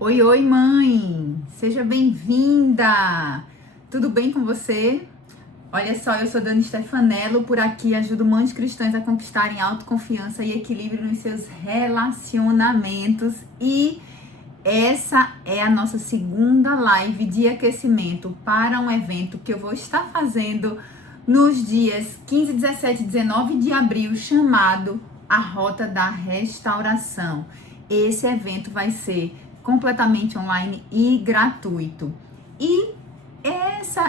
Oi, oi, mãe! Seja bem-vinda! Tudo bem com você? Olha só, eu sou Dani Stefanello, por aqui ajudo mães cristãs a conquistarem autoconfiança e equilíbrio nos seus relacionamentos. E essa é a nossa segunda live de aquecimento para um evento que eu vou estar fazendo nos dias 15, 17 e 19 de abril, chamado A Rota da Restauração. Esse evento vai ser completamente online e gratuito. E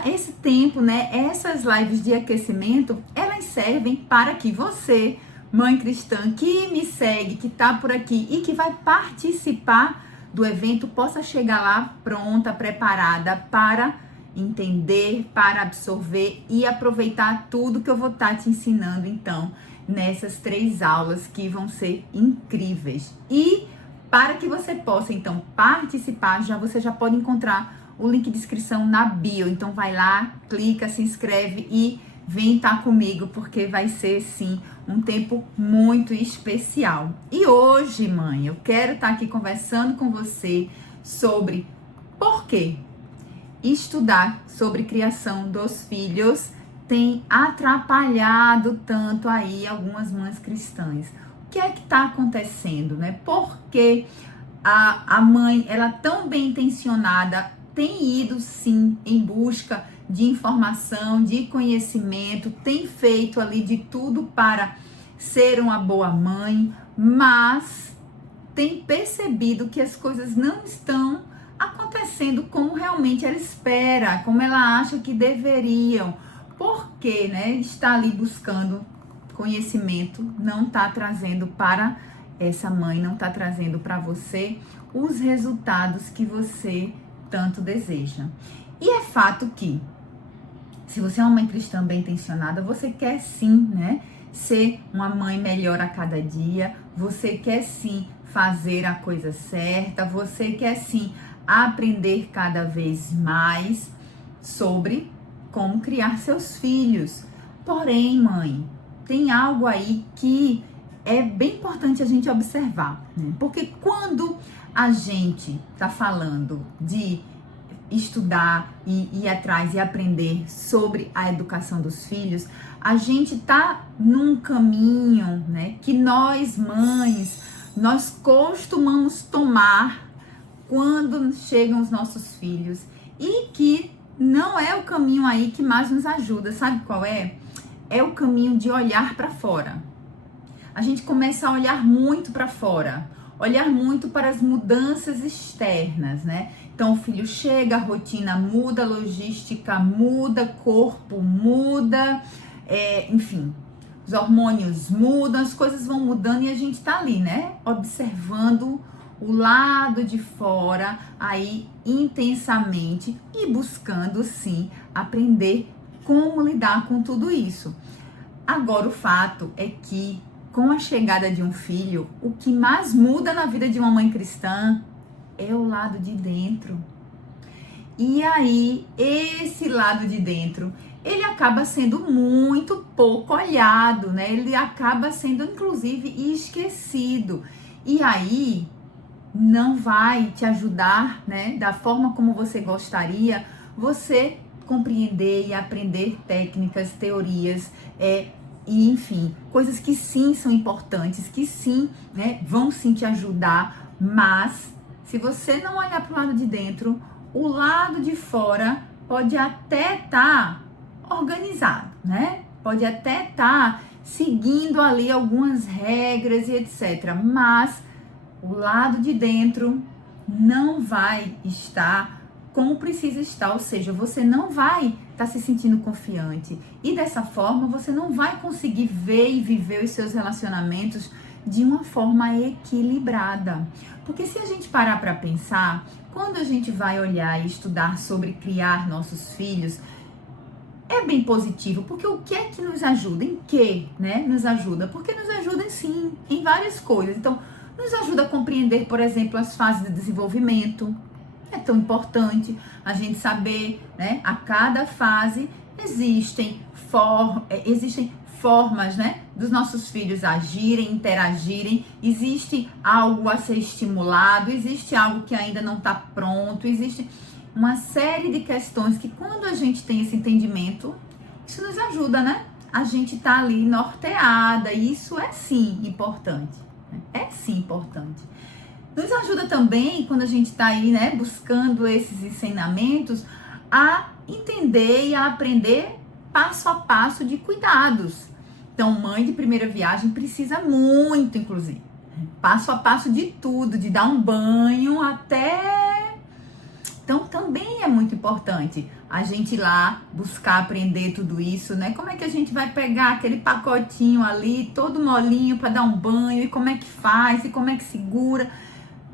esse tempo, né, essas lives de aquecimento, elas servem para que você, mãe cristã, que me segue, que está por aqui e que vai participar do evento, possa chegar lá pronta, preparada para entender, para absorver e aproveitar tudo que eu vou estar te ensinando, então, nessas 3 aulas que vão ser incríveis. E para que você possa, então, participar, você já pode encontrar o link de inscrição na bio. Então, vai lá, clica, se inscreve e vem estar comigo, porque vai ser, sim, um tempo muito especial. E hoje, mãe, eu quero estar aqui conversando com você sobre por que estudar sobre criação dos filhos tem atrapalhado tanto aí algumas mães cristãs. O que é que está acontecendo, né? Porque a mãe, ela tão bem intencionada, tem ido sim em busca de informação, de conhecimento, tem feito ali de tudo para ser uma boa mãe, mas tem percebido que as coisas não estão acontecendo como realmente ela espera, como ela acha que deveriam, porque, né, está ali buscando conhecimento, não está trazendo para essa mãe, não está trazendo para você os resultados que você tanto deseja. E é fato que, se você é uma mãe cristã bem intencionada, você quer sim, né, ser uma mãe melhor a cada dia, você quer sim fazer a coisa certa, você quer sim aprender cada vez mais sobre como criar seus filhos. Porém, mãe, tem algo aí que é bem importante a gente observar, né? Porque quando a gente tá falando de estudar e ir atrás e aprender sobre a educação dos filhos, a gente tá num caminho, né, que nós mães, nós costumamos tomar quando chegam os nossos filhos e que não é o caminho aí que mais nos ajuda. Sabe qual é? É o caminho de olhar para fora. A gente começa a olhar muito para fora, olhar muito para as mudanças externas, né? Então o filho chega, a rotina muda, a logística muda, corpo muda, enfim, os hormônios mudam, as coisas vão mudando e a gente tá ali, né? Observando o lado de fora aí intensamente e buscando sim aprender como lidar com tudo isso. Agora o fato é que com a chegada de um filho, o que mais muda na vida de uma mãe cristã é o lado de dentro. E aí, esse lado de dentro, ele acaba sendo muito pouco olhado, né? Ele acaba sendo, inclusive, esquecido. E aí, não vai te ajudar, né? Da forma como você gostaria, você compreender e aprender técnicas, teorias, e enfim, coisas que sim são importantes, que sim, né, vão sim te ajudar, mas se você não olhar para o lado de dentro, o lado de fora pode até estar organizado, né? Pode até estar seguindo ali algumas regras e etc. Mas o lado de dentro não vai estar como precisa estar, ou seja, você não vai estar se sentindo confiante e dessa forma você não vai conseguir ver e viver os seus relacionamentos de uma forma equilibrada. Porque se a gente parar para pensar, quando a gente vai olhar e estudar sobre criar nossos filhos, é bem positivo, porque o que é que nos ajuda? Em que, né, nos ajuda? Porque nos ajuda, sim, em várias coisas. Então, nos ajuda a compreender, por exemplo, as fases de desenvolvimento. É tão importante a gente saber, né, a cada fase existem formas, né, dos nossos filhos agirem, interagirem, existe algo a ser estimulado, existe algo que ainda não está pronto, existe uma série de questões que quando a gente tem esse entendimento, isso nos ajuda, né? A gente tá ali norteada, e isso é sim importante, né? É sim importante. Nos ajuda também, quando a gente tá aí, né, buscando esses ensinamentos, a entender e a aprender passo a passo de cuidados. Então, mãe de primeira viagem precisa muito, inclusive, passo a passo de tudo, de dar um banho até... Então, também é muito importante a gente ir lá buscar aprender tudo isso, né? Como é que a gente vai pegar aquele pacotinho ali, todo molinho para dar um banho, e como é que faz, e como é que segura.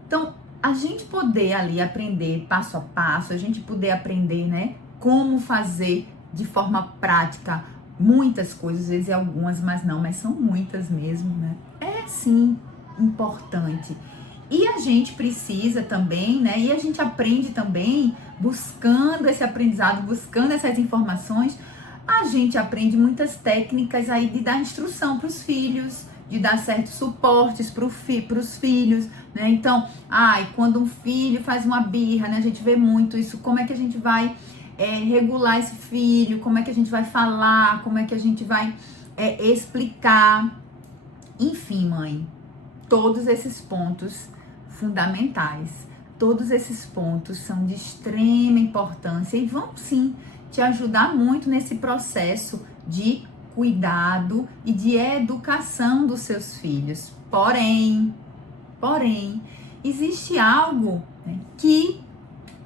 Então, a gente poder ali aprender passo a passo, a gente poder aprender, né, como fazer de forma prática muitas coisas, às vezes é algumas, mas são muitas mesmo, né? É sim importante. E a gente precisa também, né? E a gente aprende também, buscando esse aprendizado, buscando essas informações, a gente aprende muitas técnicas aí de dar instrução para os filhos, de dar certos suportes para os filhos, né? Então, quando um filho faz uma birra, né? A gente vê muito isso, como é que a gente vai regular esse filho, como é que a gente vai falar, como é que a gente vai explicar. Enfim, mãe, todos esses pontos fundamentais, todos esses pontos são de extrema importância e vão sim te ajudar muito nesse processo de cuidado e de educação dos seus filhos. Porém, existe algo, né, que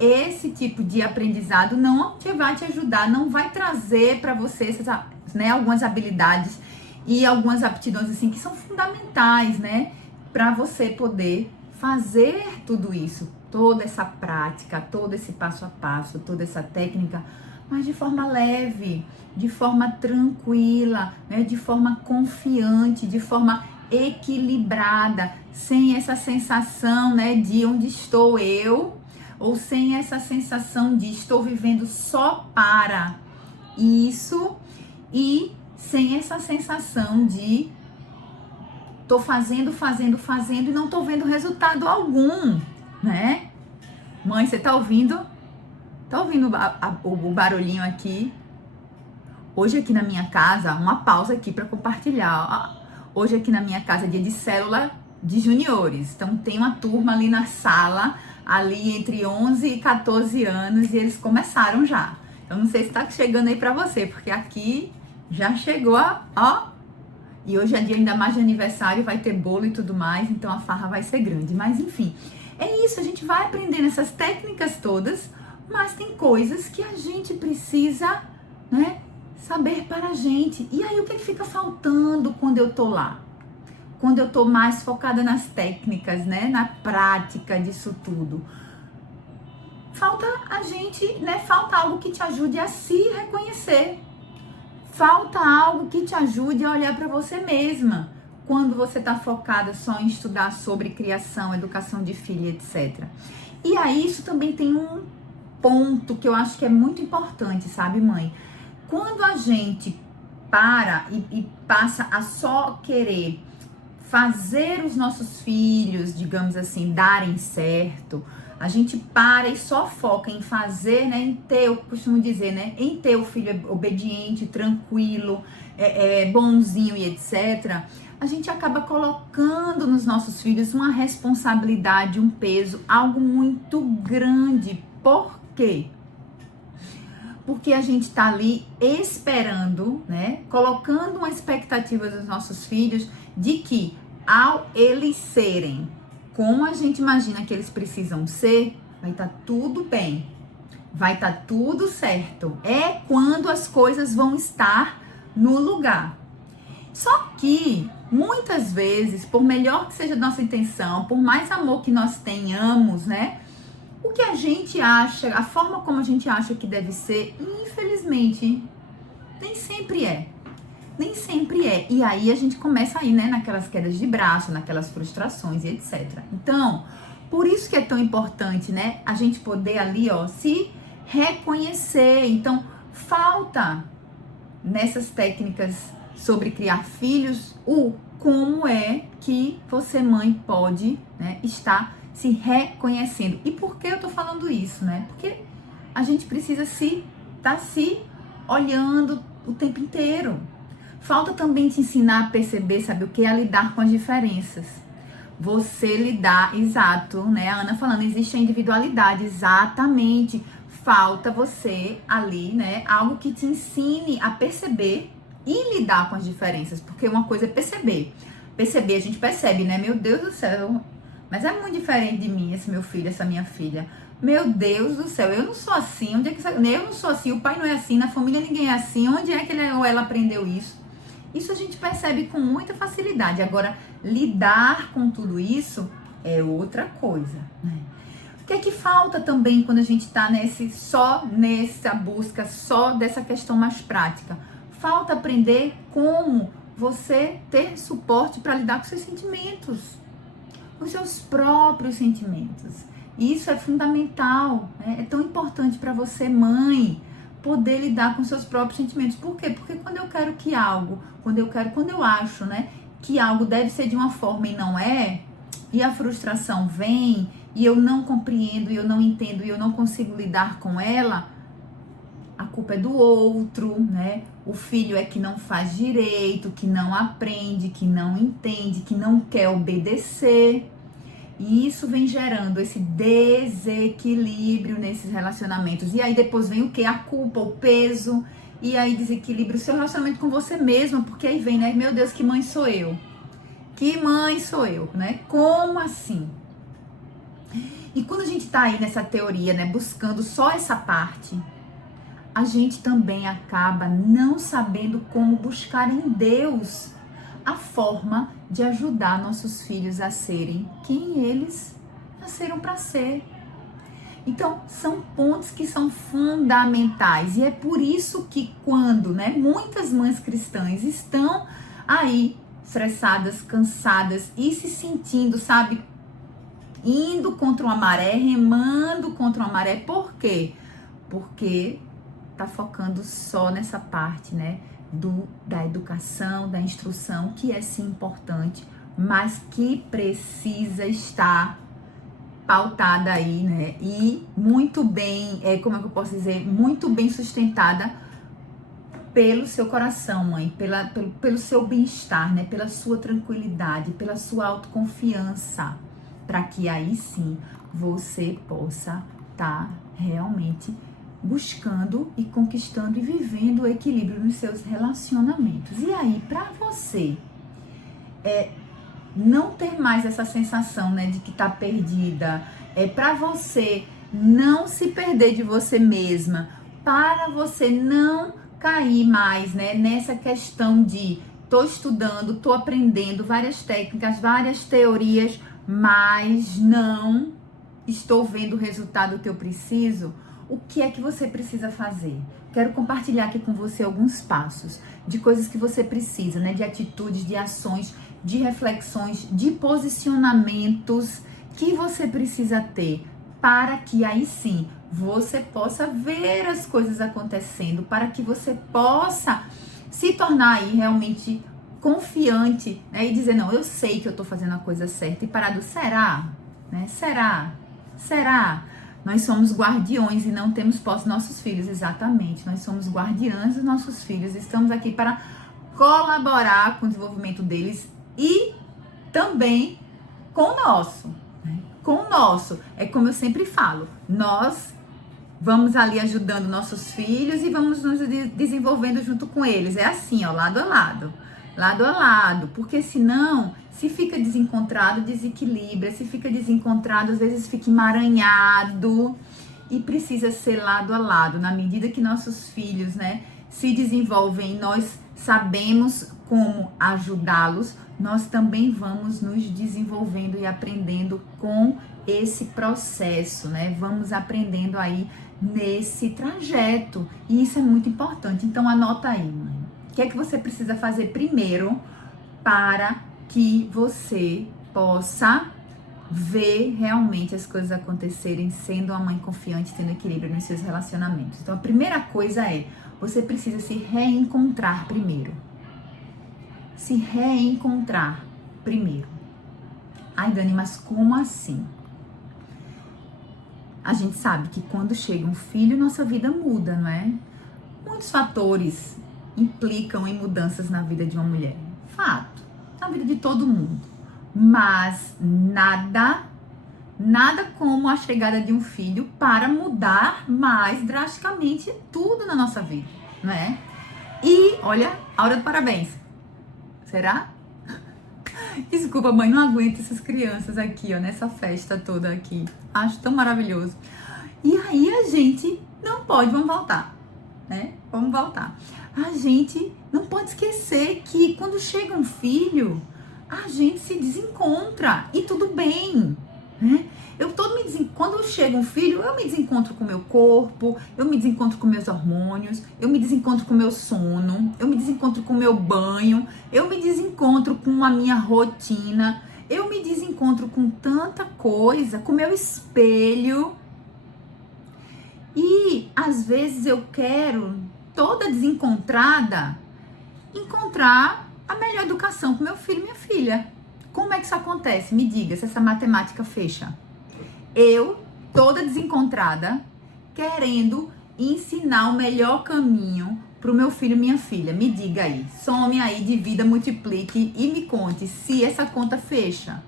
esse tipo de aprendizado não vai te ajudar, não vai trazer para você essas, né, algumas habilidades e algumas aptidões assim que são fundamentais, né, para você poder fazer tudo isso, toda essa prática, todo esse passo a passo, toda essa técnica, mas de forma leve, de forma tranquila, né, de forma confiante, de forma equilibrada, sem essa sensação, né, de onde estou eu, ou sem essa sensação de estou vivendo só para isso, e sem essa sensação de tô fazendo e não tô vendo resultado algum, né? Mãe, você tá ouvindo? Tá ouvindo o barulhinho aqui? Hoje aqui na minha casa, uma pausa aqui para compartilhar. Hoje aqui na minha casa é dia de célula de juniores. Então tem uma turma ali na sala, ali entre 11 e 14 anos, e eles começaram já. Eu não sei se tá chegando aí para você, porque aqui já chegou e hoje é dia ainda mais de aniversário, vai ter bolo e tudo mais, então a farra vai ser grande. Mas enfim, é isso, a gente vai aprendendo essas técnicas todas, mas tem coisas que a gente precisa, né, saber para a gente. E aí o que fica faltando quando eu tô lá? Quando eu tô mais focada nas técnicas, né, na prática disso tudo. Falta a gente, né, falta algo que te ajude a se reconhecer. Falta algo que te ajude a olhar para você mesma, quando você está focada só em estudar sobre criação, educação de filho, etc. E aí isso também tem um ponto que eu acho que é muito importante, sabe, mãe? Quando a gente para e passa a só querer fazer os nossos filhos, digamos assim, darem certo, a gente para e só foca em fazer, né, em ter, eu costumo dizer, né, em ter o filho obediente, tranquilo, bonzinho e etc. A gente acaba colocando nos nossos filhos uma responsabilidade, um peso, algo muito grande. Por quê? Porque a gente tá ali esperando, né, colocando uma expectativa dos nossos filhos de que ao eles serem como a gente imagina que eles precisam ser, vai estar tudo bem, vai estar tudo certo. É quando as coisas vão estar no lugar. Só que, muitas vezes, por melhor que seja a nossa intenção, por mais amor que nós tenhamos, né? O que a gente acha, a forma como a gente acha que deve ser, infelizmente, nem sempre é. Nem sempre é. E aí a gente começa aí, né, naquelas quedas de braço, naquelas frustrações e etc. Então, por isso que é tão importante, né, a gente poder ali, se reconhecer. Então, falta nessas técnicas sobre criar filhos, o como é que você, mãe, pode, né, estar se reconhecendo. E por que eu tô falando isso, né? Porque a gente precisa estar se olhando o tempo inteiro. Falta também te ensinar a perceber, sabe o que? A lidar com as diferenças. Você lidar, exato, né? A Ana falando, existe a individualidade, exatamente. Falta você ali, né? Algo que te ensine a perceber e lidar com as diferenças. Porque uma coisa é perceber. Perceber, a gente percebe, né? Meu Deus do céu, mas é muito diferente de mim, esse meu filho, essa minha filha. Meu Deus do céu, eu não sou assim. Onde é que eu não sou assim? O pai não é assim, na família ninguém é assim. Onde é que ele ou ela aprendeu isso? Isso a gente percebe com muita facilidade. Agora, lidar com tudo isso é outra coisa, né? O que é que falta também quando a gente está nessa busca só dessa questão mais prática? Falta aprender como você ter suporte para lidar com seus sentimentos, os seus próprios sentimentos. Isso é fundamental, né? É tão importante para você, mãe, poder lidar com seus próprios sentimentos. Por quê? Porque quando eu quero que algo, quando eu acho, né, que algo deve ser de uma forma e não é, e a frustração vem, e eu não compreendo, e eu não entendo, e eu não consigo lidar com ela, a culpa é do outro, né? O filho é que não faz direito, que não aprende, que não entende, que não quer obedecer. E isso vem gerando esse desequilíbrio nesses relacionamentos. E aí depois vem o quê? A culpa, o peso. E aí desequilibra o seu relacionamento com você mesma. Porque aí vem, né? Meu Deus, que mãe sou eu? Que mãe sou eu, né? Como assim? E quando a gente tá aí nessa teoria, né? Buscando só essa parte, a gente também acaba não sabendo como buscar em Deus a forma de ajudar nossos filhos a serem quem eles nasceram para ser. Então, são pontos que são fundamentais. E é por isso que quando, né, muitas mães cristãs estão aí estressadas, cansadas e se sentindo, sabe, indo contra uma maré, remando contra uma maré. Por quê? Porque tá focando só nessa parte, né, da educação, da instrução, que é sim importante, mas que precisa estar pautada aí, né, e muito bem, como é que eu posso dizer, muito bem sustentada pelo seu coração, mãe, pelo seu bem-estar, né, pela sua tranquilidade, pela sua autoconfiança, para que aí sim você possa estar realmente buscando e conquistando e vivendo o equilíbrio nos seus relacionamentos. E aí, para você não ter mais essa sensação, né, de que tá perdida, para você não se perder de você mesma, para você não cair mais, né, nessa questão de tô estudando, tô aprendendo várias técnicas, várias teorias, mas não estou vendo o resultado que eu preciso. O que é que você precisa fazer? Quero compartilhar aqui com você alguns passos de coisas que você precisa, né? De atitudes, de ações, de reflexões, de posicionamentos que você precisa ter para que aí sim você possa ver as coisas acontecendo, para que você possa se tornar aí realmente confiante, né? E dizer, não, eu sei que eu tô fazendo a coisa certa. E parar do será? Né? Será? Nós somos guardiões e não temos posse dos nossos filhos, exatamente. Nós somos guardiãs dos nossos filhos. Estamos aqui para colaborar com o desenvolvimento deles e também com o nosso. Né? Com o nosso. É como eu sempre falo, nós vamos ali ajudando nossos filhos e vamos nos desenvolvendo junto com eles. É assim, ó, lado a lado. Lado a lado. Porque senão, se fica desencontrado, desequilibra. Se fica desencontrado, às vezes fica emaranhado. E precisa ser lado a lado. Na medida que nossos filhos, né, se desenvolvem, nós sabemos como ajudá-los, nós também vamos nos desenvolvendo e aprendendo com esse processo, né? Vamos aprendendo aí nesse trajeto. E isso é muito importante. Então, anota aí, mãe. O que é que você precisa fazer primeiro para que você possa ver realmente as coisas acontecerem, sendo uma mãe confiante, tendo equilíbrio nos seus relacionamentos? Então, a primeira coisa é, você precisa se reencontrar primeiro. se reencontrar primeiro. Ai, Dani, mas como assim? A gente sabe que quando chega um filho, nossa vida muda, não é? Muitos fatores implicam em mudanças na vida de uma mulher. Fato. Na vida de todo mundo. Mas nada como a chegada de um filho para mudar mais drasticamente tudo na nossa vida, não é? E, olha, a hora do parabéns. Será? Desculpa, mãe, não aguento essas crianças aqui, ó, nessa festa toda aqui. Acho tão maravilhoso. E aí a gente não pode, vamos voltar, né? Vamos voltar. A gente não pode esquecer que quando chega um filho, a gente se desencontra e tudo bem, né? Quando chega um filho, eu me desencontro com o meu corpo, eu me desencontro com meus hormônios, eu me desencontro com o meu sono, eu me desencontro com o meu banho, eu me desencontro com a minha rotina, eu me desencontro com tanta coisa, com o meu espelho. E às vezes eu quero, toda desencontrada, encontrar a melhor educação para meu filho e minha filha. Como é que isso acontece? Me diga se essa matemática fecha. Eu, toda desencontrada, querendo ensinar o melhor caminho para o meu filho e minha filha. Me diga aí, some aí, divida, multiplique e me conte se essa conta fecha.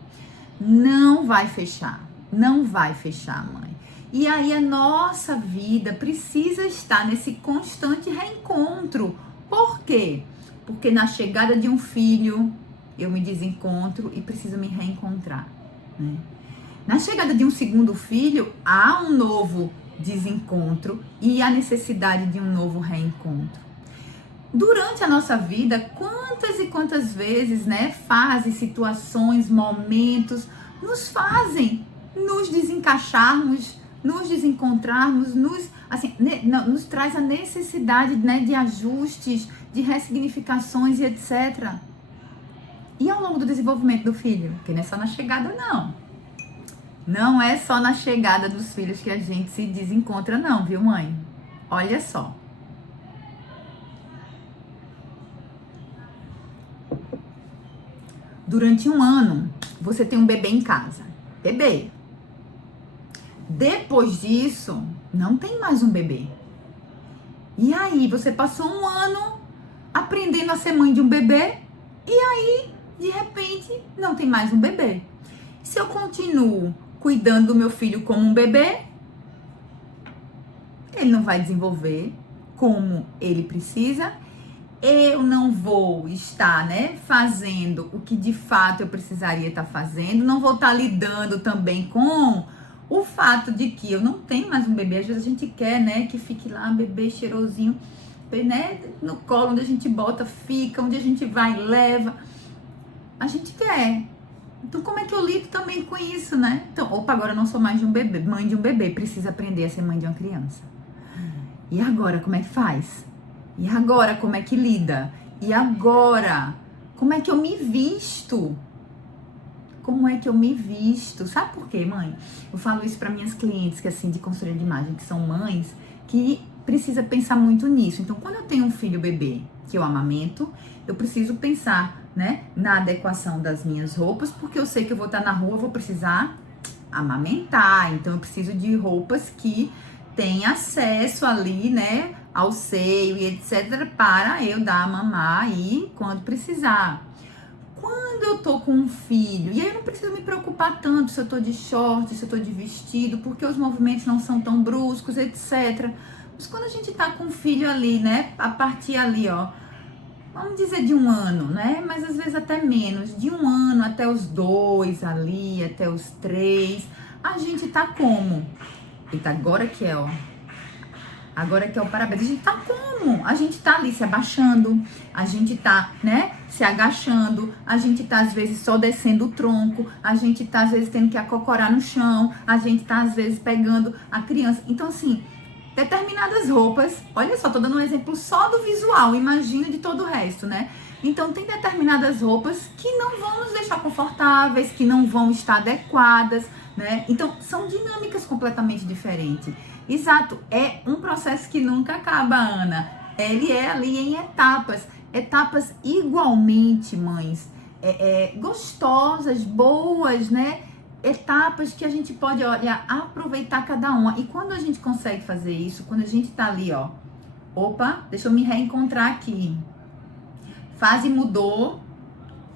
Não vai fechar, não vai fechar, mãe. E aí a nossa vida precisa estar nesse constante reencontro. Por quê? Porque na chegada de um filho, eu me desencontro e preciso me reencontrar, né? Na chegada de um segundo filho, há um novo desencontro e a necessidade de um novo reencontro. Durante a nossa vida, quantas e quantas vezes, né, fases, situações, momentos nos fazem nos desencaixarmos, nos desencontrarmos, nos traz a necessidade, né, de ajustes, de ressignificações e etc. E ao longo do desenvolvimento do filho, porque não é só na chegada, não. Não é só na chegada dos filhos que a gente se desencontra, não, viu, mãe? Olha só. Durante um ano, você tem um bebê em casa. Bebê. Depois disso, não tem mais um bebê. E aí, você passou um ano aprendendo a ser mãe de um bebê e aí, de repente, não tem mais um bebê. Se eu continuo cuidando do meu filho como um bebê, ele não vai desenvolver como ele precisa. Eu não vou estar, né, fazendo o que de fato eu precisaria estar fazendo. Não vou estar lidando também com o fato de que eu não tenho mais um bebê. Às vezes a gente quer, né, que fique lá um bebê cheirosinho, né, no colo, onde a gente bota, fica, onde a gente vai, leva. A gente quer. Então, como é que eu lido também com isso, né? Então, opa, agora eu não sou mais de um bebê, mãe de um bebê, precisa aprender a ser mãe de uma criança. E agora, como é que faz? E agora, como é que lida? E agora, como é que eu me visto? Como é que eu me visto? Sabe por quê, mãe? Eu falo isso para minhas clientes, que assim, de consultoria de imagem, que são mães, que precisa pensar muito nisso. Então, quando eu tenho um filho bebê que eu amamento, eu preciso pensar, né, na adequação das minhas roupas, porque eu sei que eu vou estar na rua, eu vou precisar amamentar. Então, eu preciso de roupas que tenham acesso ali, né, ao seio e etc, para eu dar a mamar aí quando precisar. Quando eu tô com um filho, e aí eu não preciso me preocupar tanto se eu tô de short, se eu tô de vestido, porque os movimentos não são tão bruscos, etc. Mas quando a gente tá com um filho ali, né, a partir ali, ó, vamos dizer de um ano, né, mas às vezes até menos, de um ano até os 2 ali, até os 3, a gente tá como? Eita, agora que é, ó. Agora que é o parabéns. A gente tá como? A gente tá ali se abaixando, a gente tá, né, se agachando, a gente tá às vezes só descendo o tronco, a gente tá às vezes tendo que acocorar no chão, a gente tá às vezes pegando a criança. Então, assim, determinadas roupas, olha só, tô dando um exemplo só do visual, imagina de todo o resto, né? Então, tem determinadas roupas que não vão nos deixar confortáveis, que não vão estar adequadas, né? Então, são dinâmicas completamente diferentes. Exato, é um processo que nunca acaba, Ana. Ele é ali em etapas. etapas igualmente, mães, gostosas, boas, né? Etapas que a gente pode, olha, aproveitar cada uma. E quando a gente consegue fazer isso, quando a gente tá ali, ó, opa, deixa eu me reencontrar aqui. Fase mudou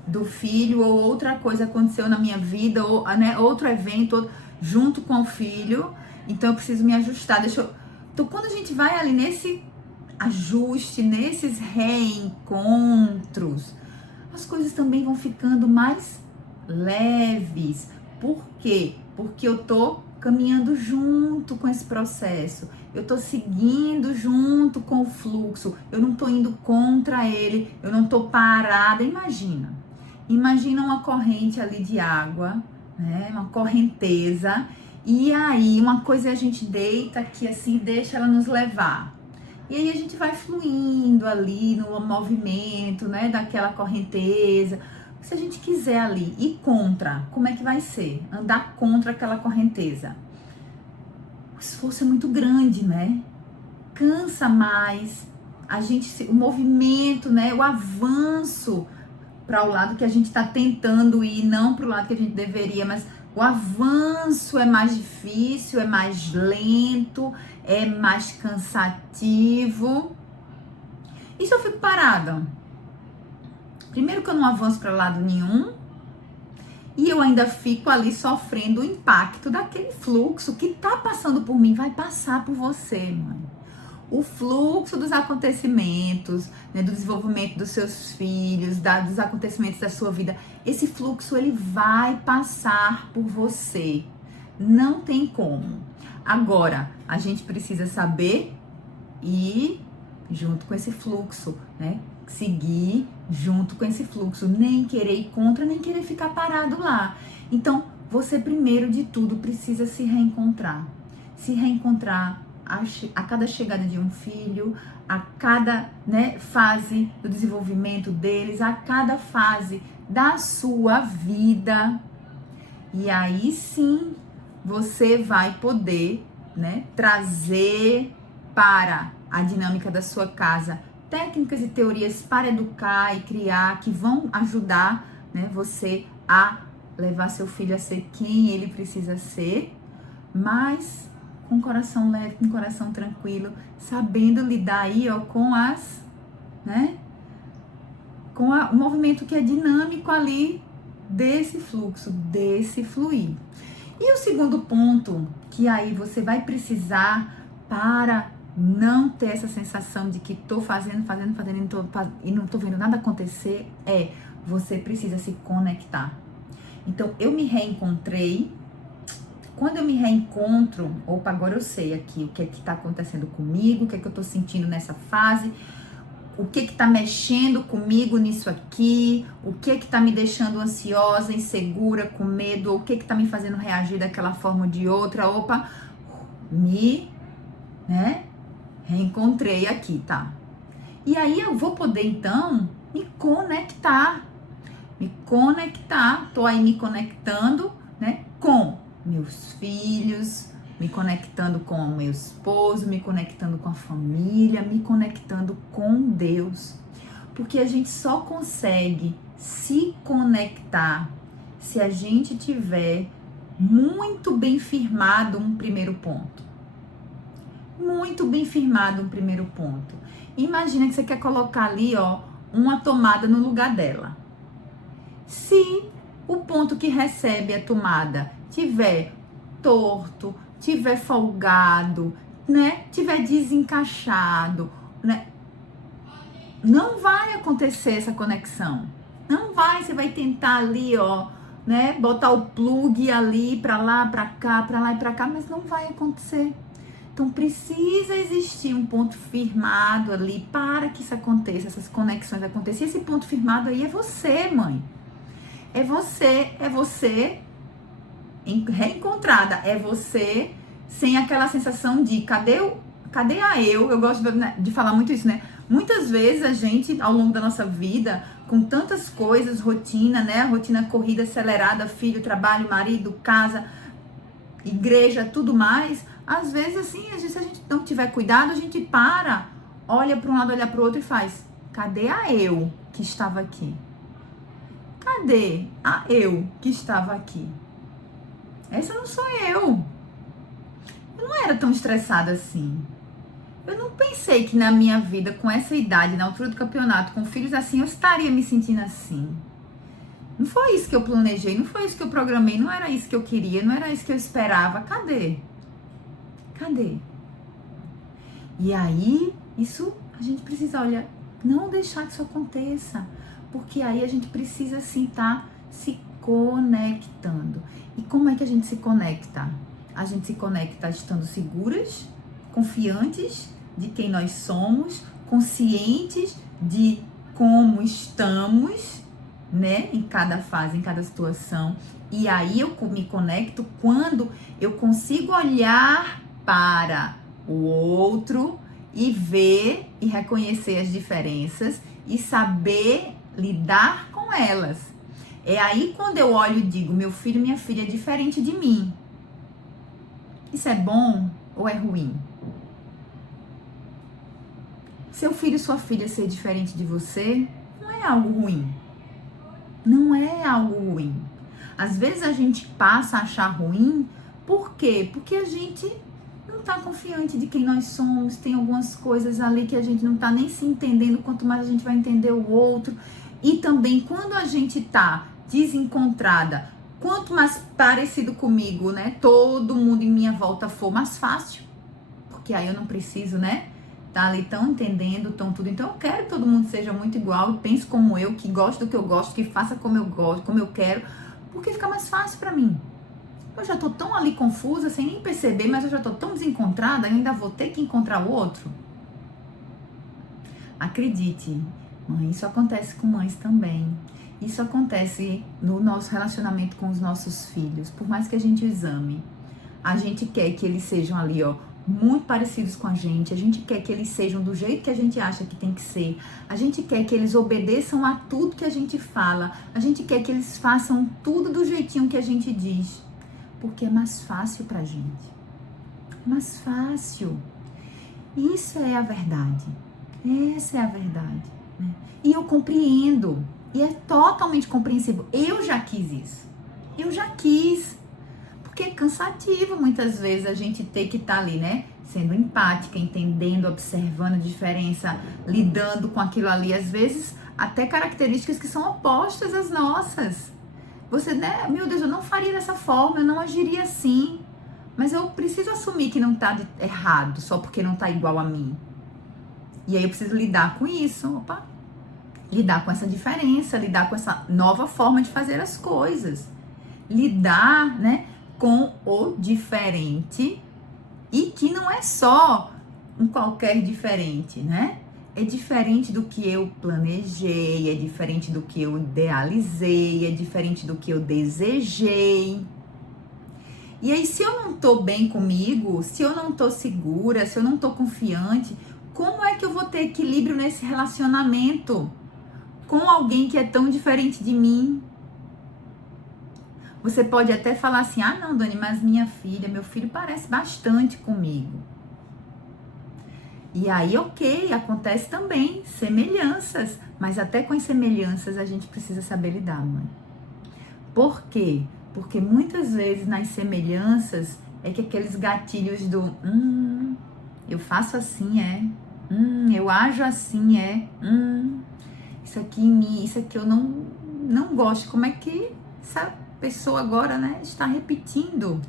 do filho, ou outra coisa aconteceu na minha vida, ou, né, outro evento junto com o filho, então eu preciso me ajustar. Então, quando a gente vai ali nesse ajuste, nesses reencontros, as coisas também vão ficando mais leves. Por quê? Porque eu tô caminhando junto com esse processo. Eu tô seguindo junto com o fluxo. Eu não tô indo contra ele. Eu não tô parada. Imagina uma corrente ali de água, né? Uma correnteza. E aí, uma coisa é a gente deita aqui assim, deixa ela nos levar. E aí a gente vai fluindo ali no movimento, né, daquela correnteza. Se a gente quiser ali ir contra, como é que vai ser? Andar contra aquela correnteza. O esforço é muito grande, né? Cansa mais. O movimento, né, o avanço para o lado que a gente está tentando ir, não para o lado que a gente deveria, mas o avanço é mais difícil, é mais lento, é mais cansativo. E se eu fico parada? Primeiro que eu não avanço para lado nenhum e eu ainda fico ali sofrendo o impacto daquele fluxo que tá passando por mim, vai passar por você, mãe. O fluxo dos acontecimentos, né, do desenvolvimento dos seus filhos, dos acontecimentos da sua vida, esse fluxo ele vai passar por você. Não tem como. Agora, a gente precisa saber ir junto com esse fluxo, né? Seguir junto com esse fluxo, nem querer ir contra, nem querer ficar parado lá. Então, você primeiro de tudo precisa se reencontrar. Se reencontrar a cada chegada de um filho, a cada, né, fase do desenvolvimento deles, a cada fase da sua vida. E aí sim, você vai poder, né, trazer para a dinâmica da sua casa técnicas e teorias para educar e criar que vão ajudar, né, você a levar seu filho a ser quem ele precisa ser, mas com o coração leve, com o coração tranquilo, sabendo lidar aí, ó, com as, né, com o movimento que é dinâmico ali desse fluxo, desse fluir. E o segundo ponto que aí você vai precisar para não ter essa sensação de que tô fazendo e não tô vendo nada acontecer, você precisa se conectar. Então, eu me reencontrei. Quando eu me reencontro, opa, agora eu sei aqui o que é que tá acontecendo comigo, o que é que eu tô sentindo nessa fase, o que é que tá mexendo comigo nisso aqui, o que é que tá me deixando ansiosa, insegura, com medo, ou o que é que tá me fazendo reagir daquela forma ou de outra, opa, né, reencontrei aqui, tá? E aí eu vou poder, então, me conectar, tô aí me conectando, né, com meus filhos, me conectando com o meu esposo, me conectando com a família, me conectando com Deus. Porque a gente só consegue se conectar se a gente tiver muito bem firmado um primeiro ponto. Muito bem firmado um primeiro ponto. Imagina que você quer colocar ali, ó, uma tomada no lugar dela. Se o ponto que recebe a tomada tiver torto, tiver folgado, né, tiver desencaixado, né, não vai acontecer essa conexão. Não vai, você vai tentar ali, ó, né, botar o plug ali pra lá, pra cá, pra lá e pra cá, mas não vai acontecer. Então precisa existir um ponto firmado ali para que isso aconteça, essas conexões aconteçam. E esse ponto firmado aí é você, mãe. É você reencontrada, é você sem aquela sensação de cadê a eu? Eu gosto de falar muito isso, né? Muitas vezes a gente, ao longo da nossa vida, com tantas coisas, rotina, né? Rotina corrida, acelerada, filho, trabalho, marido, casa, igreja, tudo mais. Às vezes, assim, se a gente não tiver cuidado, a gente para, olha para um lado, olha para o outro e faz, Cadê a eu que estava aqui? Cadê a eu que estava aqui? Essa não sou eu. Eu não era tão estressada assim. Eu não pensei que na minha vida, com essa idade, na altura do campeonato, com filhos assim, eu estaria me sentindo assim. Não foi isso que eu planejei, não foi isso que eu programei, não era isso que eu queria, não era isso que eu esperava. Cadê? Cadê? E aí, isso a gente precisa, olha, não deixar que isso aconteça. Porque aí a gente precisa sim estar se conectando. E como é que a gente se conecta? A gente se conecta estando seguras, confiantes de quem nós somos, conscientes de como estamos, né, em cada fase, em cada situação. E aí eu me conecto quando eu consigo olhar para o outro e ver e reconhecer as diferenças e saber lidar com elas. É aí quando eu olho e digo, meu filho, minha filha é diferente de mim. Isso é bom ou é ruim? Seu filho, sua filha ser diferente de você não é algo ruim. Não é algo ruim. Às vezes a gente passa a achar ruim, por quê? Porque a gente não está confiante de quem nós somos, tem algumas coisas ali que a gente não está nem se entendendo, quanto mais a gente vai entender o outro. E também quando a gente está desencontrada, quanto mais parecido comigo, né, todo mundo em minha volta for, mais fácil. Porque aí eu não preciso, né, tá ali tão entendendo, tão tudo. Então eu quero que todo mundo seja muito igual, pense como eu, que goste do que eu gosto, que faça como eu gosto, como eu quero, porque fica mais fácil pra mim. Eu já tô tão ali confusa, sem nem perceber, mas eu já tô tão desencontrada, eu ainda vou ter que encontrar o outro. Acredite, mãe, isso acontece com mães também. Isso acontece no nosso relacionamento com os nossos filhos. Por mais que a gente exame, a gente quer que eles sejam ali, ó, muito parecidos com a gente quer que eles sejam do jeito que a gente acha que tem que ser, a gente quer que eles obedeçam a tudo que a gente fala, a gente quer que eles façam tudo do jeitinho que a gente diz, porque é mais fácil pra gente, mais fácil. Isso é a verdade, essa é a verdade, né? E eu compreendo, e é totalmente compreensível, eu já quis isso, eu já quis. Porque é cansativo muitas vezes a gente ter que estar ali, né? Sendo empática, entendendo, observando a diferença, lidando com aquilo ali. Às vezes, até características que são opostas às nossas. Você, né? Meu Deus, eu não faria dessa forma, eu não agiria assim. Mas eu preciso assumir que não tá errado só porque não tá igual a mim. E aí eu preciso lidar com isso. Opa! Lidar com essa diferença, lidar com essa nova forma de fazer as coisas. Lidar, né, com o diferente, e que não é só um qualquer diferente, né? É diferente do que eu planejei, é diferente do que eu idealizei, é diferente do que eu desejei. E aí, se eu não tô bem comigo, se eu não tô segura, se eu não tô confiante, como é que eu vou ter equilíbrio nesse relacionamento com alguém que é tão diferente de mim? Você pode até falar assim, ah não, Dani, mas minha filha, meu filho parece bastante comigo. E aí, ok, acontece também, semelhanças, mas até com as semelhanças a gente precisa saber lidar, mãe. Por quê? Porque muitas vezes nas semelhanças é que aqueles gatilhos do, eu faço assim, eu ajo assim, isso aqui em mim, isso aqui eu não gosto, como é que essa pessoa agora, né, está repetindo.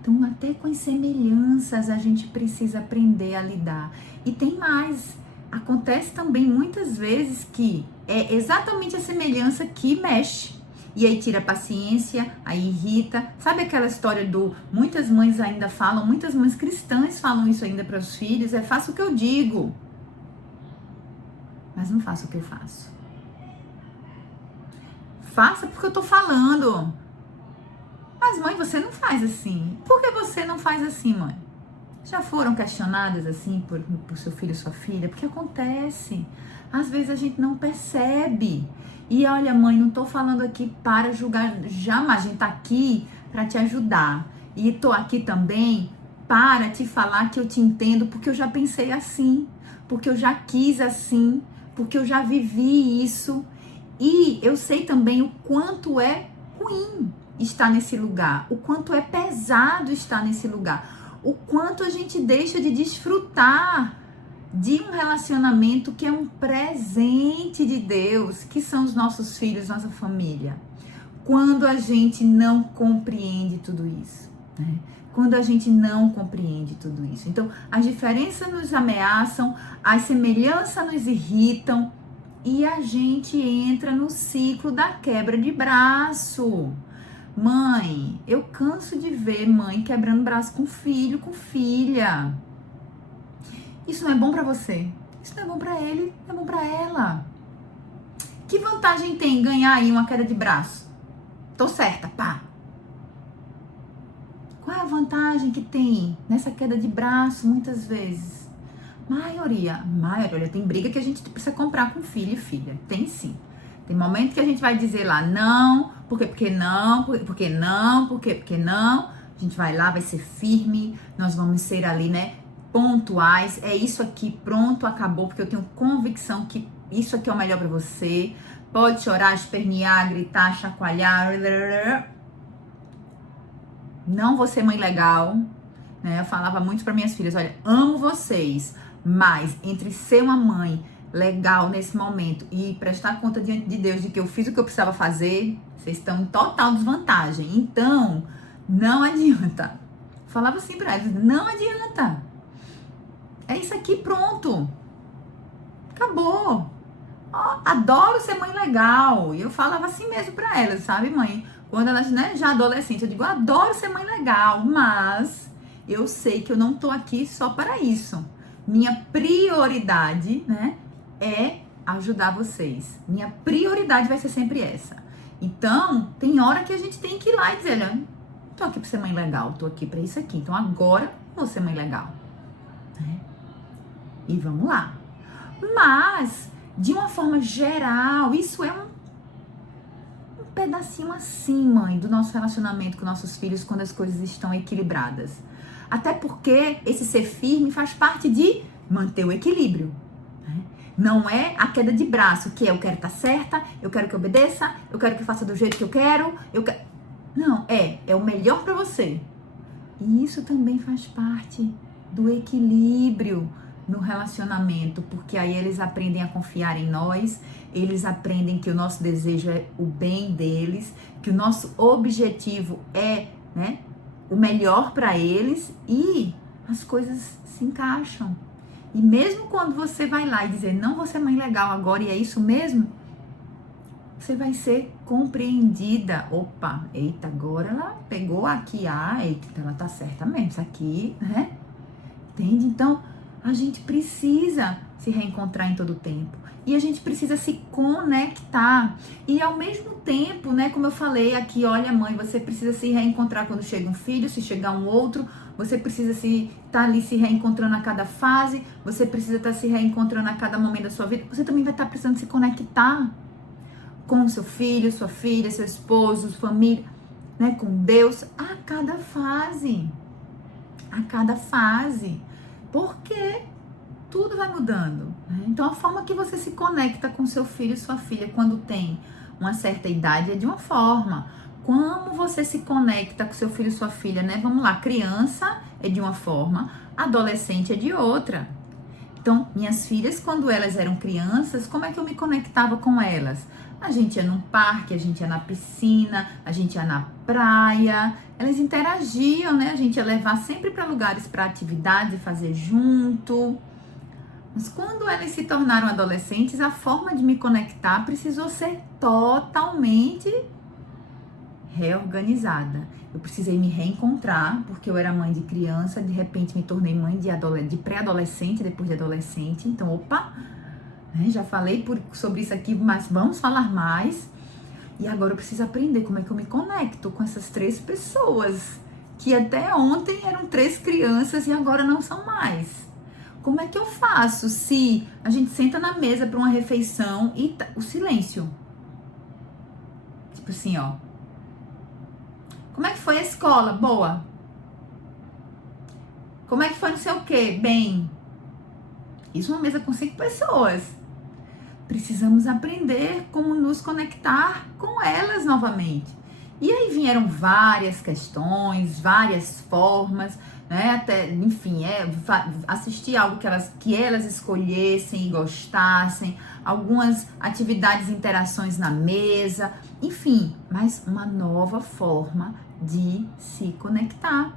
Então, até com as semelhanças a gente precisa aprender a lidar. E tem mais, acontece também muitas vezes que é exatamente a semelhança que mexe. E aí tira a paciência, aí irrita. Sabe aquela história do, muitas mães ainda falam, muitas mães cristãs falam isso ainda para os filhos, faça o que eu digo, mas não faça o que eu faço. Faça porque eu tô falando. Mas mãe, você não faz assim. Por que você não faz assim, mãe? Já foram questionadas assim por seu filho ou sua filha? Porque acontece. Às vezes a gente não percebe. E olha, mãe, não tô falando aqui para julgar jamais. A gente tá aqui para te ajudar. E tô aqui também para te falar que eu te entendo, porque eu já pensei assim. Porque eu já quis assim. porque eu já vivi isso e eu sei também o quanto é ruim estar nesse lugar, o quanto é pesado estar nesse lugar, o quanto a gente deixa de desfrutar de um relacionamento que é um presente de Deus, que são os nossos filhos, nossa família. Quando a gente não compreende tudo isso, né? Quando a gente não compreende tudo isso. Então, as diferenças nos ameaçam, as semelhanças nos irritam e a gente entra no ciclo da quebra de braço. Mãe, eu canso de ver mãe quebrando braço com filho, com filha. Isso não é bom pra você. Isso não é bom pra ele, não é bom pra ela. Que vantagem tem ganhar aí uma queda de braço? Tô certa, pá. Qual é a vantagem que tem nessa queda de braço muitas vezes? Maioria, olha, tem briga que a gente precisa comprar com filho e filha. Tem sim. Tem momento que a gente vai dizer lá, não, porque não, porque não, porque não. A gente vai lá, vai ser firme, nós vamos ser ali, né, pontuais. É isso aqui, pronto, acabou, porque eu tenho convicção que isso aqui é o melhor pra você. Pode chorar, espernear, gritar, chacoalhar. Não vou ser mãe legal, né? Eu falava muito para minhas filhas, olha, amo vocês, mas entre ser uma mãe legal nesse momento e prestar conta diante de Deus de que eu fiz o que eu precisava fazer, vocês estão em total desvantagem. Então, não adianta. Falava assim pra elas, não adianta. É isso aqui, pronto. Acabou. Ó, adoro ser mãe legal. E eu falava assim mesmo pra elas, sabe, mãe? Quando elas, né, já adolescentes, eu digo, adoro ser mãe legal, mas eu sei que eu não tô aqui só para isso. Minha prioridade, né, é ajudar vocês. Minha prioridade vai ser sempre essa. Então, tem hora que a gente tem que ir lá e dizer, olha, não tô aqui pra ser mãe legal, tô aqui pra isso aqui. Então, agora, vou ser mãe legal. Né? E vamos lá. Mas, de uma forma geral, isso é um pedacinho assim, mãe, do nosso relacionamento com nossos filhos quando as coisas estão equilibradas. Até porque esse ser firme faz parte de manter o equilíbrio. Né? Não é a queda de braço, que é eu quero estar certa, eu quero que obedeça, eu quero que faça do jeito que eu quero. Não, é o melhor para você. E isso também faz parte do equilíbrio no relacionamento, porque aí eles aprendem a confiar em nós, eles aprendem que o nosso desejo é o bem deles, que o nosso objetivo é, né, o melhor para eles e as coisas se encaixam. E mesmo quando você vai lá e dizer, não vou ser mãe legal agora e é isso mesmo, você vai ser compreendida. Opa, eita, agora ela pegou aqui, eita, ela tá certa mesmo, isso aqui, né? Entende? Então, a gente precisa se reencontrar em todo tempo. E a gente precisa se conectar. E ao mesmo tempo, né, como eu falei aqui, olha mãe, você precisa se reencontrar quando chega um filho, se chegar um outro, você precisa estar ali se reencontrando a cada fase, você precisa estar se reencontrando a cada momento da sua vida. Você também vai estar precisando se conectar com o seu filho, sua filha, seu esposo, família, né, com Deus, a cada fase. A cada fase. Porque tudo vai mudando. Né? Então, a forma que você se conecta com seu filho e sua filha quando tem uma certa idade é de uma forma. Como você se conecta com seu filho e sua filha, né? Vamos lá, criança é de uma forma, adolescente é de outra. Então, minhas filhas, quando elas eram crianças, como é que eu me conectava com elas? A gente ia num parque, a gente ia na piscina, a gente ia na praia. Elas interagiam, né? A gente ia levar sempre para lugares para atividade e fazer junto. Mas quando elas se tornaram adolescentes, a forma de me conectar precisou ser totalmente reorganizada. Eu precisei me reencontrar, porque eu era mãe de criança, de repente me tornei mãe de pré-adolescente, depois de adolescente. Então, opa, né? Já falei sobre isso aqui, mas vamos falar mais. E agora eu preciso aprender como é que eu me conecto com essas 3 pessoas, que até ontem eram 3 crianças e agora não são mais. Como é que eu faço se a gente senta na mesa para uma refeição e o silêncio? Tipo assim, ó. Como é que foi a escola? Boa. Como é que foi não sei o quê? Bem. Isso uma mesa com 5 pessoas. precisamos aprender como nos conectar com elas novamente. E aí vieram várias questões, várias formas, né? Até, enfim, assistir algo que elas escolhessem e gostassem, algumas atividades, interações na mesa, enfim, mas uma nova forma de se conectar,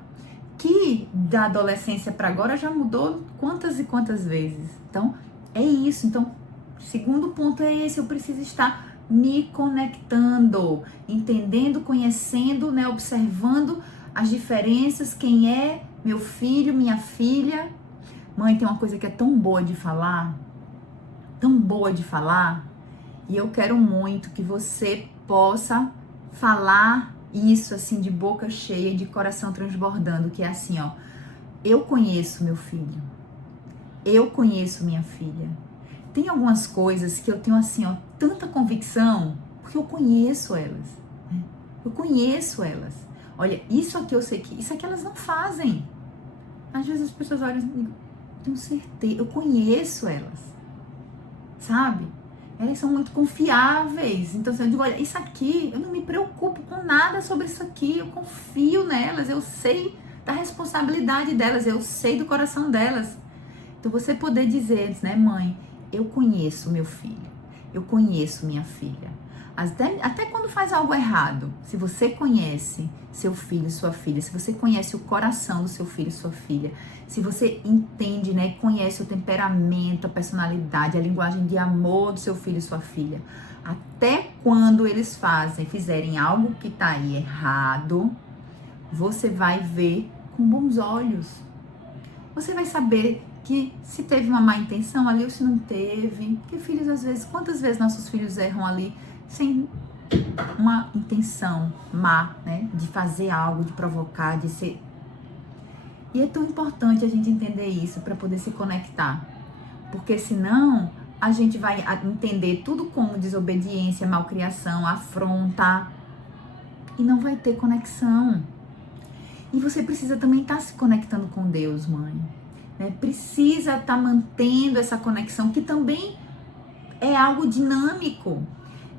que da adolescência para agora já mudou quantas e quantas vezes. Então, é isso. Então, segundo ponto é esse, eu preciso estar me conectando, entendendo, conhecendo, né, observando as diferenças, quem é meu filho, minha filha. Mãe, tem uma coisa que é tão boa de falar, e eu quero muito que você possa falar isso assim de boca cheia, de coração transbordando, que é assim, ó: eu conheço meu filho, eu conheço minha filha. Tem algumas coisas que eu tenho assim, ó, tanta convicção, porque eu conheço elas, né? Eu conheço elas. Olha, isso aqui eu sei que, isso aqui elas não fazem. Às vezes as pessoas olham e dizem, tenho certeza, eu conheço elas, sabe? Elas são muito confiáveis. Então, se eu digo, olha, isso aqui, eu não me preocupo com nada sobre isso aqui, eu confio nelas, eu sei da responsabilidade delas, eu sei do coração delas. Então, você poder dizer, né, mãe, eu conheço meu filho, eu conheço minha filha. Até quando faz algo errado, se você conhece seu filho, sua filha, se você conhece o coração do seu filho, sua filha, se você entende, né, conhece o temperamento, a personalidade, a linguagem de amor do seu filho e sua filha, até quando eles fizerem algo que tá aí errado, você vai ver com bons olhos. Você vai saber que se teve uma má intenção ali ou se não teve. Porque filhos, às vezes, quantas vezes nossos filhos erram ali sem uma intenção má, né? De fazer algo, de provocar, de ser... E é tão importante a gente entender isso para poder se conectar. Porque senão a gente vai entender tudo como desobediência, malcriação, afronta. E não vai ter conexão. E você precisa também estar se conectando com Deus, mãe. Né? Precisa estar mantendo essa conexão, que também é algo dinâmico.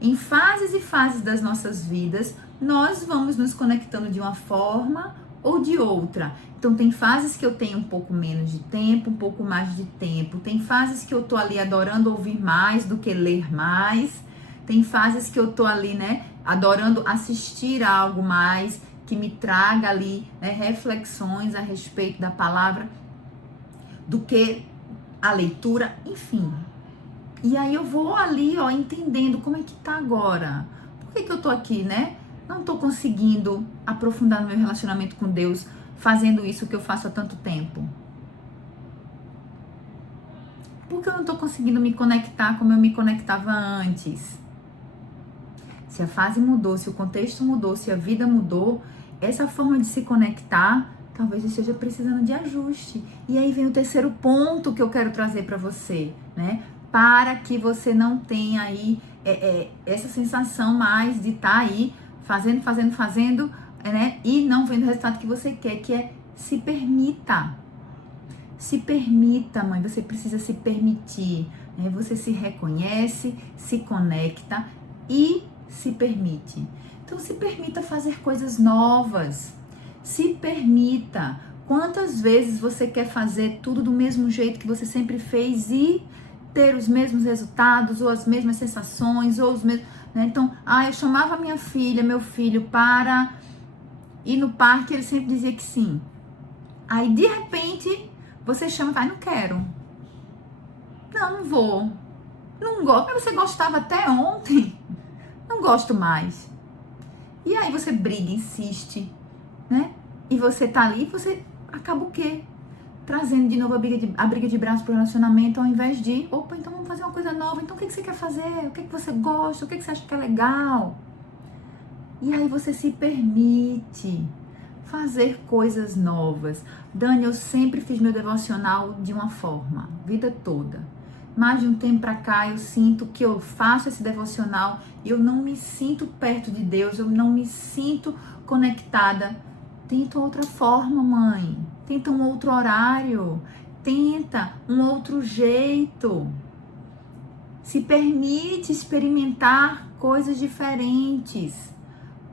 Em fases e fases das nossas vidas, nós vamos nos conectando de uma forma ou de outra. Então, tem fases que eu tenho um pouco menos de tempo, um pouco mais de tempo. Tem fases que eu tô ali adorando ouvir mais do que ler mais. Tem fases que eu tô ali, né, adorando assistir a algo mais, que me traga ali, né, reflexões a respeito da palavra, do que a leitura, enfim. E aí eu vou ali, ó, entendendo como é que tá agora. Por que eu tô aqui, né? Não tô conseguindo aprofundar no meu relacionamento com Deus, fazendo isso que eu faço há tanto tempo. Por que eu não tô conseguindo me conectar como eu me conectava antes? Se a fase mudou, se o contexto mudou, se a vida mudou, essa forma de se conectar talvez esteja precisando de ajuste. E aí vem o terceiro ponto que eu quero trazer para você, né? Para que você não tenha aí essa sensação mais de estar aí fazendo, né? E não vendo o resultado que você quer, que é se permita. Se permita, mãe, você precisa se permitir, né? Você se reconhece, se conecta e se permite. Então, se permita fazer coisas novas. Se permita. Quantas vezes você quer fazer tudo do mesmo jeito que você sempre fez e ter os mesmos resultados, ou as mesmas sensações, ou os mesmos... Né? Então, eu chamava minha filha, meu filho, para ir no parque, ele sempre dizia que sim. Aí, de repente, você chama e fala, não quero. Não vou. Não gosto. Mas você gostava até ontem. Não gosto mais. E aí você briga, insiste, né? E você tá ali, você acaba o quê? Trazendo de novo a briga de braço pro relacionamento, ao invés de, opa, então vamos fazer uma coisa nova. Então o que você quer fazer? O que você gosta? O que você acha que é legal? E aí você se permite fazer coisas novas. Dani, eu sempre fiz meu devocional de uma forma, vida toda. Mais de um tempo pra cá eu sinto que eu faço esse devocional e eu não me sinto perto de Deus, eu não me sinto conectada. Tenta outra forma, mãe. Tenta um outro horário. Tenta um outro jeito. Se permite experimentar coisas diferentes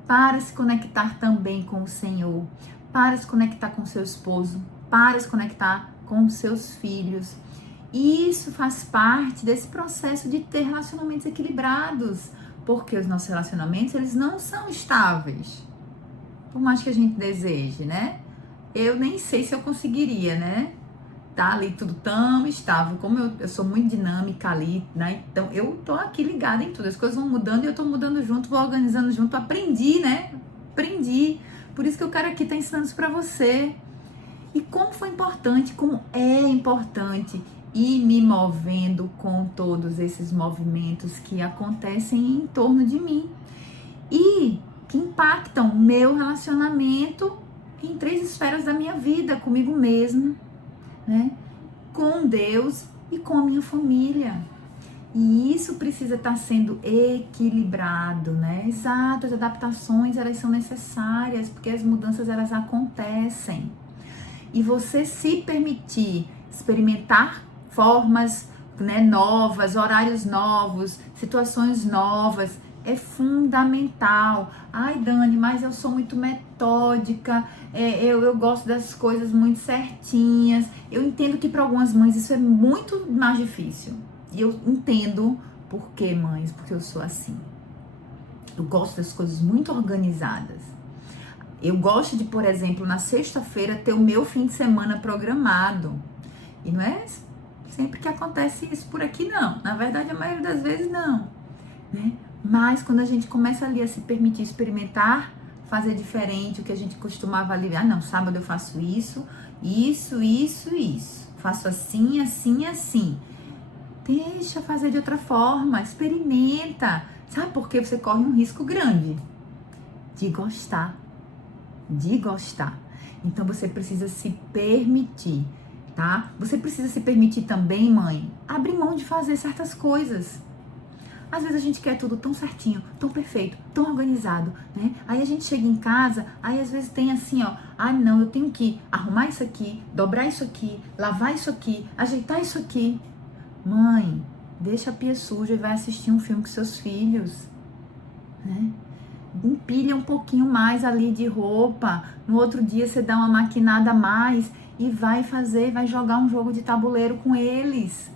para se conectar também com o Senhor, para se conectar com seu esposo, para se conectar com os seus filhos. Isso faz parte desse processo de ter relacionamentos equilibrados, porque os nossos relacionamentos, eles não são estáveis, por mais que a gente deseje, né? Eu nem sei se eu conseguiria, né? Tá ali tudo tão estável, como eu sou muito dinâmica ali, né? Então eu tô aqui ligada em tudo, as coisas vão mudando e eu tô mudando junto, vou organizando junto, aprendi, né? Aprendi, por isso que eu quero aqui estar ensinando isso pra você. E como foi importante, como é importante ir me movendo com todos esses movimentos que acontecem em torno de mim e que impactam meu relacionamento em 3 esferas da minha vida, comigo mesma, né? Com Deus e com a minha família. E isso precisa estar sendo equilibrado, né? Exato, as adaptações, elas são necessárias, porque as mudanças, elas acontecem. E você se permitir experimentar formas, né, novas, horários novos, situações novas, é fundamental. Ai, Dani, mas eu sou muito metódica, eu gosto das coisas muito certinhas. Eu entendo que para algumas mães isso é muito mais difícil. E eu entendo por que, mães, porque eu sou assim. Eu gosto das coisas muito organizadas. Eu gosto de, por exemplo, na sexta-feira ter o meu fim de semana programado. E não é sempre que acontece isso por aqui, não. Na verdade, a maioria das vezes, não. Né? Mas quando a gente começa ali a se permitir experimentar, fazer diferente, o que a gente costumava ali, não, sábado eu faço isso. Faço assim, assim, assim. Deixa fazer de outra forma, experimenta. Sabe por que você corre um risco grande? De gostar. Então você precisa se permitir, tá? Você precisa se permitir também, mãe, abrir mão de fazer certas coisas. Às vezes a gente quer tudo tão certinho, tão perfeito, tão organizado, né? Aí a gente chega em casa, aí às vezes tem assim, ó, não, eu tenho que arrumar isso aqui, dobrar isso aqui, lavar isso aqui, ajeitar isso aqui. Mãe, deixa a pia suja e vai assistir um filme com seus filhos, né? Empilha um pouquinho mais ali de roupa, no outro dia você dá uma maquinada a mais e vai jogar um jogo de tabuleiro com eles,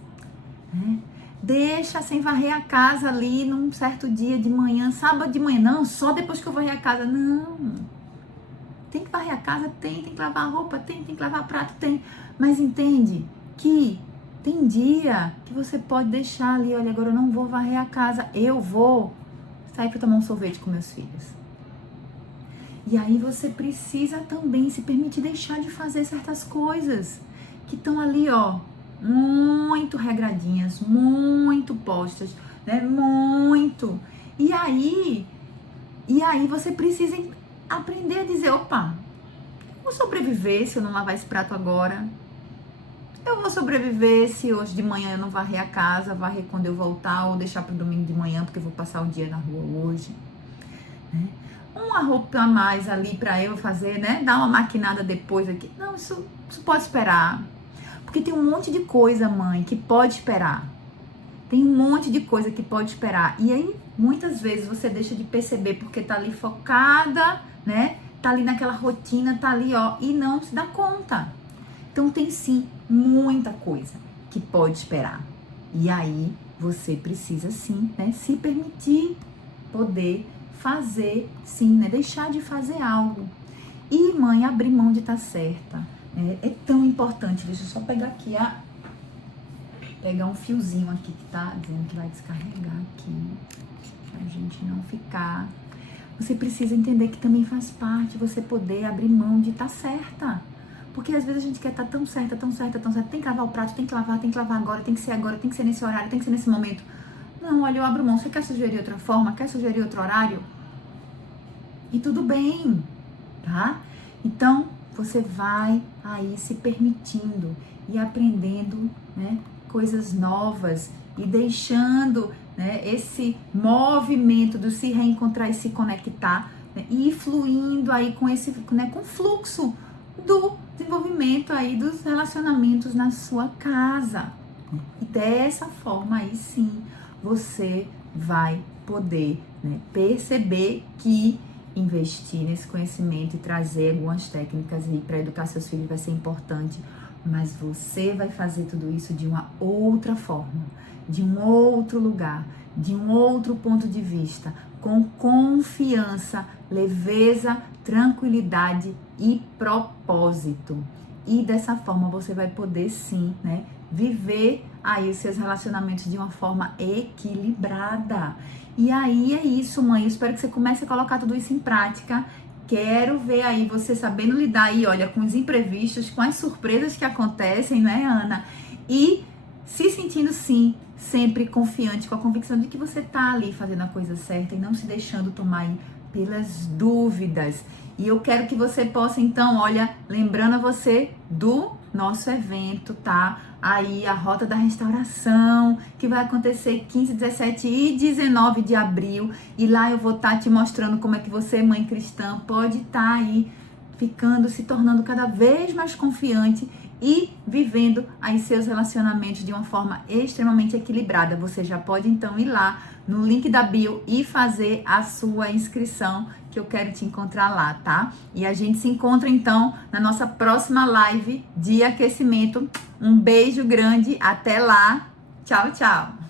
né? Deixa sem varrer a casa ali num certo dia de manhã, sábado de manhã, não, só depois que eu varrer a casa, não. Tem que varrer a casa, tem que lavar a roupa, tem que lavar prato, tem, mas entende que tem dia que você pode deixar ali, olha, agora eu não vou varrer a casa, eu vou sair para tomar um sorvete com meus filhos. E aí você precisa também se permitir deixar de fazer certas coisas que estão ali, ó, muito regradinhas, muito postas, né? Muito. E aí você precisa aprender a dizer, opa, eu vou sobreviver se eu não lavar esse prato agora. Eu vou sobreviver se hoje de manhã eu não varrer a casa, varrer quando eu voltar ou deixar para o domingo de manhã, porque eu vou passar o dia na rua hoje. Né? Uma roupa a mais ali para eu fazer, né? Dar uma maquinada depois aqui. Não, isso pode esperar. Porque tem um monte de coisa, mãe, que pode esperar. Tem um monte de coisa que pode esperar. E aí, muitas vezes, você deixa de perceber porque tá ali focada, né? Tá ali naquela rotina, tá ali, ó, e não se dá conta. Então, tem sim muita coisa que pode esperar. E aí, você precisa sim, né? Se permitir poder fazer, sim, né? Deixar de fazer algo. E, mãe, abrir mão de estar certa. É tão importante. Deixa eu só pegar aqui, pegar um fiozinho aqui que tá dizendo que vai descarregar aqui, pra gente não ficar. Você precisa entender que também faz parte você poder abrir mão de estar certa. Porque às vezes a gente quer estar tão certa. Tem que lavar o prato, tem que lavar agora, tem que ser nesse horário, tem que ser nesse momento. Não, olha, eu abro mão. Você quer sugerir outra forma? Quer sugerir outro horário? E tudo bem, tá? Então, você vai aí se permitindo e aprendendo, né, coisas novas e deixando, né, esse movimento do se reencontrar e se conectar, né, e fluindo aí com esse, né, com o fluxo do desenvolvimento aí dos relacionamentos na sua casa. E dessa forma aí sim, você vai poder, né, perceber que investir nesse conhecimento e trazer algumas técnicas para educar seus filhos vai ser importante, mas você vai fazer tudo isso de uma outra forma, de um outro lugar, de um outro ponto de vista, com confiança, leveza, tranquilidade e propósito. E dessa forma você vai poder sim, né, viver aí os seus relacionamentos de uma forma equilibrada. E aí é isso, mãe. Eu espero que você comece a colocar tudo isso em prática. Quero ver aí você sabendo lidar aí, olha, com os imprevistos, com as surpresas que acontecem, né, Ana? E se sentindo sim, sempre confiante, com a convicção de que você tá ali fazendo a coisa certa e não se deixando tomar aí pelas dúvidas. E eu quero que você possa, então, olha, lembrando a você do nosso evento, tá? Aí a Rota da Restauração, que vai acontecer 15, 17 e 19 de abril. E lá eu vou estar te mostrando como é que você, mãe cristã, pode estar aí ficando, se tornando cada vez mais confiante e vivendo aí seus relacionamentos de uma forma extremamente equilibrada. Você já pode então ir lá no link da bio e fazer a sua inscrição, que eu quero te encontrar lá, tá? E a gente se encontra então na nossa próxima live de aquecimento. Um beijo grande, até lá. Tchau, tchau.